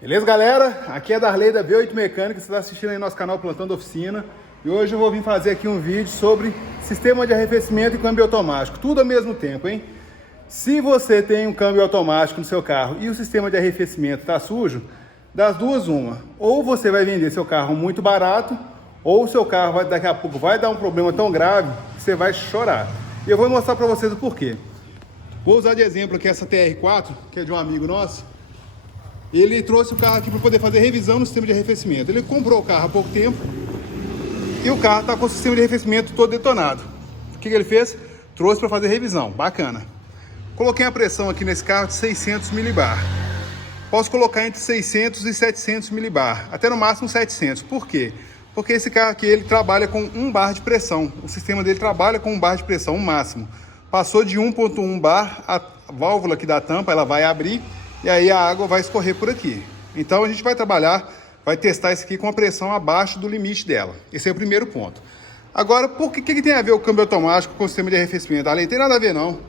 Beleza, galera? Aqui é Darley da V8 Mecânica, você está assistindo aí nosso canal Plantão Oficina. E hoje eu vou vir fazer aqui um vídeo sobre sistema de arrefecimento e câmbio automático, tudo ao mesmo tempo, hein? Se você tem um câmbio automático no seu carro e o sistema de arrefecimento está sujo, das duas uma. Ou você vai vender seu carro muito barato, ou o seu carro daqui a pouco vai dar um problema tão grave que você vai chorar. E eu vou mostrar para vocês o porquê. Vou usar de exemplo aqui essa TR4, que é de um amigo nosso. Ele trouxe o carro aqui para poder fazer revisão no sistema de arrefecimento. Ele comprou o carro há pouco tempo e o carro está com o sistema de arrefecimento todo detonado. O que ele fez? Trouxe para fazer revisão. Bacana. Coloquei a pressão aqui nesse carro de 600 milibar. Posso colocar entre 600 e 700 milibar, até no máximo 700. Por quê? Porque esse carro aqui ele trabalha com 1 bar de pressão. O sistema dele trabalha com 1 bar de pressão, o máximo. Passou de 1.1 bar, a válvula aqui da tampa ela vai abrir e aí a água vai escorrer por aqui. Então a gente vai trabalhar, vai testar isso aqui com a pressão abaixo do limite dela. Esse é o primeiro ponto. Agora, por que tem a ver o câmbio automático com o sistema de arrefecimento? Ali tem nada a ver não.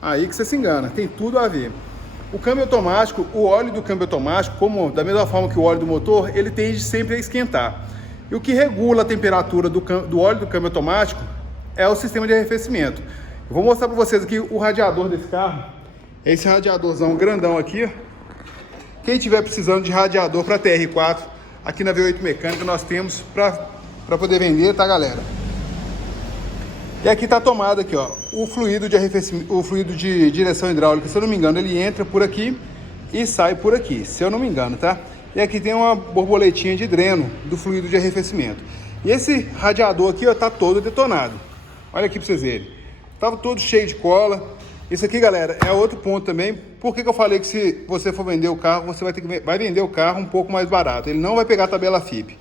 Aí que você se engana, tem tudo a ver. O câmbio automático, o óleo do câmbio automático, como da mesma forma que o óleo do motor, ele tende sempre a esquentar. E o que regula a temperatura do óleo do câmbio automático é o sistema de arrefecimento. Eu vou mostrar para vocês aqui o radiador desse carro. Esse radiadorzão grandão aqui. Quem tiver precisando de radiador para TR4, aqui na V8 Mecânica nós temos para poder vender, tá, galera? E aqui tá a tomada aqui, ó, o fluido de arrefecimento, o fluido de direção hidráulica, se eu não me engano, ele entra por aqui e sai por aqui, se eu não me engano, tá? E aqui tem uma borboletinha de dreno do fluido de arrefecimento. E esse radiador aqui, ó, tá todo detonado. Olha aqui para vocês verem. Tava todo cheio de cola. Isso aqui, galera, é outro ponto também. Por que eu falei que se você for vender o carro, você vai vender o carro um pouco mais barato. Ele não vai pegar a tabela FIP.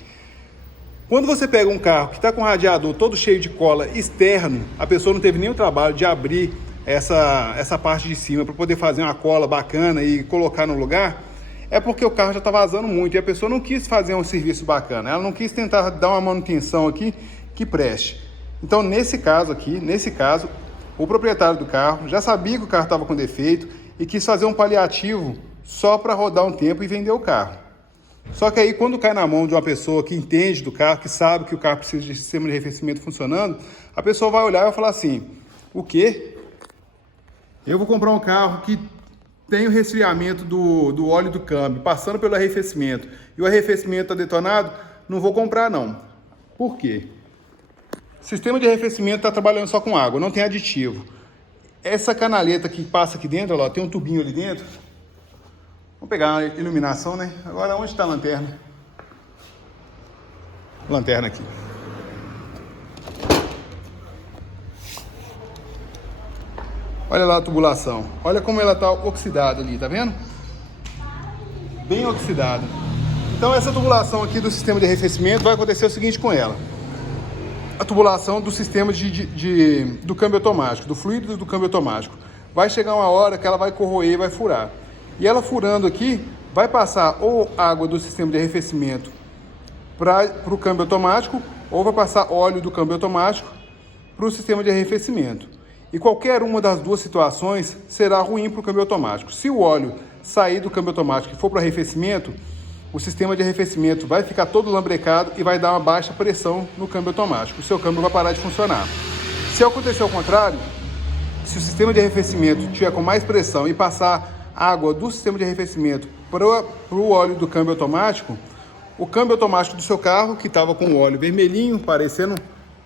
Quando você pega um carro que está com o radiador todo cheio de cola externo, a pessoa não teve nenhum trabalho de abrir essa parte de cima para poder fazer uma cola bacana e colocar no lugar, é porque o carro já está vazando muito e a pessoa não quis fazer um serviço bacana. Ela não quis tentar dar uma manutenção aqui que preste. Então, nesse caso, o proprietário do carro já sabia que o carro estava com defeito e quis fazer um paliativo só para rodar um tempo e vender o carro. Só que aí, quando cai na mão de uma pessoa que entende do carro, que sabe que o carro precisa de sistema de arrefecimento funcionando, a pessoa vai olhar e vai falar assim: o quê? Eu vou comprar um carro que tem o resfriamento do óleo do câmbio, passando pelo arrefecimento, e o arrefecimento está detonado? Não vou comprar não. Por quê? O sistema de arrefecimento está trabalhando só com água, não tem aditivo. Essa canaleta que passa aqui dentro, ó, tem um tubinho ali dentro. Vamos pegar a iluminação, né? Agora, onde está a lanterna? Lanterna aqui. Olha lá a tubulação. Olha como ela está oxidada ali, tá vendo? Bem oxidada. Então, essa tubulação aqui do sistema de arrefecimento vai acontecer o seguinte com ela. A tubulação do sistema do câmbio automático, do fluido do câmbio automático. Vai chegar uma hora que ela vai corroer e vai furar. E ela furando aqui, vai passar ou água do sistema de arrefecimento para o câmbio automático, ou vai passar óleo do câmbio automático para o sistema de arrefecimento. E qualquer uma das duas situações será ruim para o câmbio automático. Se o óleo sair do câmbio automático e for para o arrefecimento, o sistema de arrefecimento vai ficar todo lambrecado e vai dar uma baixa pressão no câmbio automático. O seu câmbio vai parar de funcionar. Se acontecer o contrário, se o sistema de arrefecimento tiver com mais pressão e passar água do sistema de arrefecimento para o óleo do câmbio automático, o câmbio automático do seu carro, que estava com o óleo vermelhinho, parecendo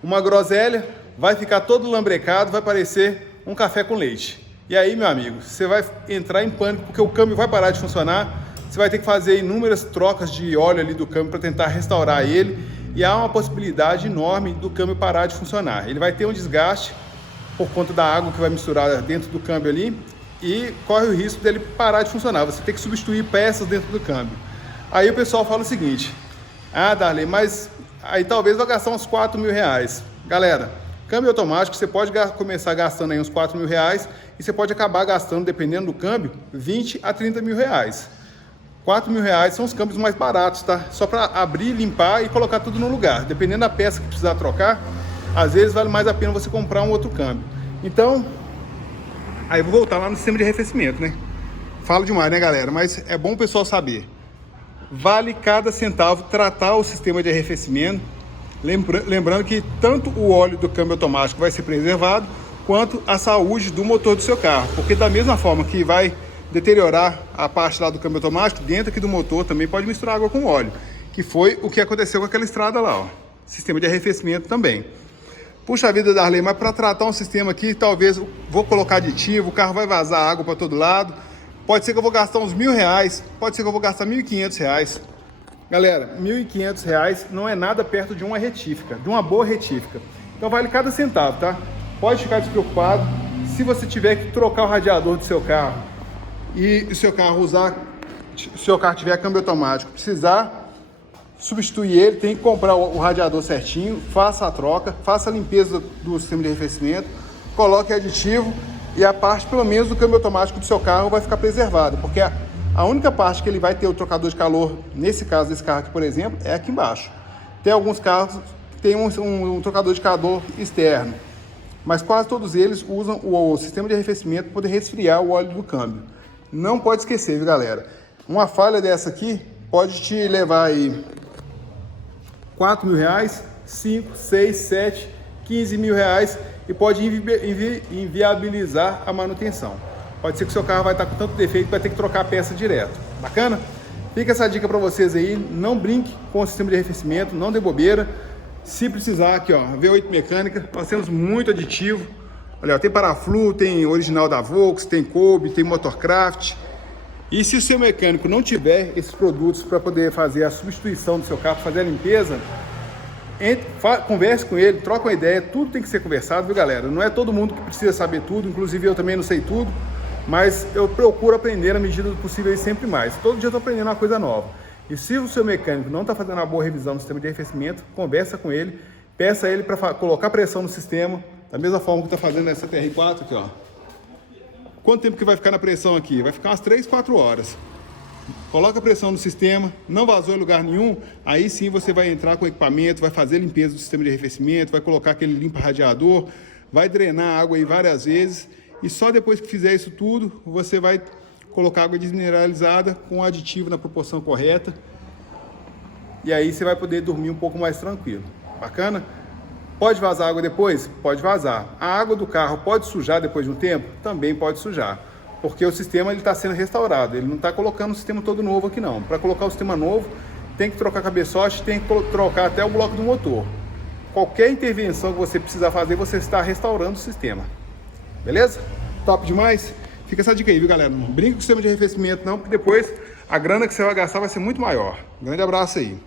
uma groselha, vai ficar todo lambrecado, vai parecer um café com leite. E aí, meu amigo, você vai entrar em pânico porque o câmbio vai parar de funcionar. Você vai ter que fazer inúmeras trocas de óleo ali do câmbio para tentar restaurar ele. E há uma possibilidade enorme do câmbio parar de funcionar. Ele vai ter um desgaste por conta da água que vai misturar dentro do câmbio ali. E corre o risco dele parar de funcionar. Você tem que substituir peças dentro do câmbio. Aí o pessoal fala o seguinte: ah, Darley, mas aí talvez vai gastar uns 4 mil reais. Galera, câmbio automático você pode começar gastando aí uns 4 mil reais. E você pode acabar gastando, dependendo do câmbio, 20 a 30 mil reais. 4 mil reais são os câmbios mais baratos, tá? Só para abrir, limpar e colocar tudo no lugar. Dependendo da peça que precisar trocar, às vezes vale mais a pena você comprar um outro câmbio. Então, aí eu vou voltar lá no sistema de arrefecimento, né? Falo demais, né, galera? Mas é bom o pessoal saber. vale cada centavo tratar o sistema de arrefecimento. Lembrando que tanto o óleo do câmbio automático vai ser preservado, quanto a saúde do motor do seu carro. Porque da mesma forma que vai deteriorar a parte lá do câmbio automático, dentro aqui do motor também pode misturar água com óleo, que foi o que aconteceu com aquela estrada lá, ó. Sistema de arrefecimento também. Puxa vida, Darley, mas para tratar um sistema aqui, talvez vou colocar aditivo, o carro vai vazar água para todo lado. Pode ser que eu vou gastar uns R$1.000, pode ser que eu vou gastar R$1.500. Galera, R$1.500 não é nada perto de uma retífica, de uma boa retífica. Então vale cada centavo, tá? Pode ficar despreocupado. Se você tiver que trocar o radiador do seu carro e o seu carro tiver câmbio automático, precisar substituir ele, tem que comprar o radiador certinho, faça a troca, faça a limpeza do sistema de arrefecimento, coloque aditivo e a parte, pelo menos, do câmbio automático do seu carro vai ficar preservada, porque a única parte que ele vai ter o trocador de calor, nesse caso desse carro aqui, por exemplo, é aqui embaixo. Tem alguns carros que tem um trocador de calor externo, mas quase todos eles usam o sistema de arrefecimento para poder resfriar o óleo do câmbio. Não pode esquecer, viu, galera? Uma falha dessa aqui pode te levar aí R$4.000, 5, 6, 7, 15 mil reais e pode inviabilizar a manutenção. Pode ser que o seu carro vai estar com tanto defeito que vai ter que trocar a peça direto. Bacana? Fica essa dica para vocês aí. Não brinque com o sistema de arrefecimento, não dê bobeira. Se precisar, aqui ó, V8 mecânica, nós temos muito aditivo. Olha, tem Paraflu, tem original da Volks, tem Kobe, tem Motorcraft. E se o seu mecânico não tiver esses produtos para poder fazer a substituição do seu carro, fazer a limpeza, converse com ele, troca uma ideia, tudo tem que ser conversado, viu, galera? Não é todo mundo que precisa saber tudo, inclusive eu também não sei tudo, mas eu procuro aprender na medida do possível e sempre mais. Todo dia eu estou aprendendo uma coisa nova. E se o seu mecânico não está fazendo uma boa revisão do sistema de arrefecimento, conversa com ele, peça a ele para colocar pressão no sistema, da mesma forma que está fazendo essa TR4 aqui, ó. Quanto tempo que vai ficar na pressão aqui? Vai ficar umas 3, 4 horas. Coloca a pressão no sistema, não vazou em lugar nenhum, aí sim você vai entrar com o equipamento, vai fazer a limpeza do sistema de arrefecimento, vai colocar aquele limpa radiador, vai drenar a água aí várias vezes e só depois que fizer isso tudo, você vai colocar água desmineralizada com aditivo na proporção correta e aí você vai poder dormir um pouco mais tranquilo. Bacana? Pode vazar água depois? Pode vazar. A água do carro pode sujar depois de um tempo? Também pode sujar. Porque o sistema está sendo restaurado. Ele não está colocando o sistema todo novo aqui não. Para colocar o sistema novo, tem que trocar cabeçote, tem que trocar até o bloco do motor. Qualquer intervenção que você precisar fazer, você está restaurando o sistema. Beleza? Top demais? Fica essa dica aí, viu, galera? Não brinca com o sistema de arrefecimento não, porque depois a grana que você vai gastar vai ser muito maior. Um grande abraço aí.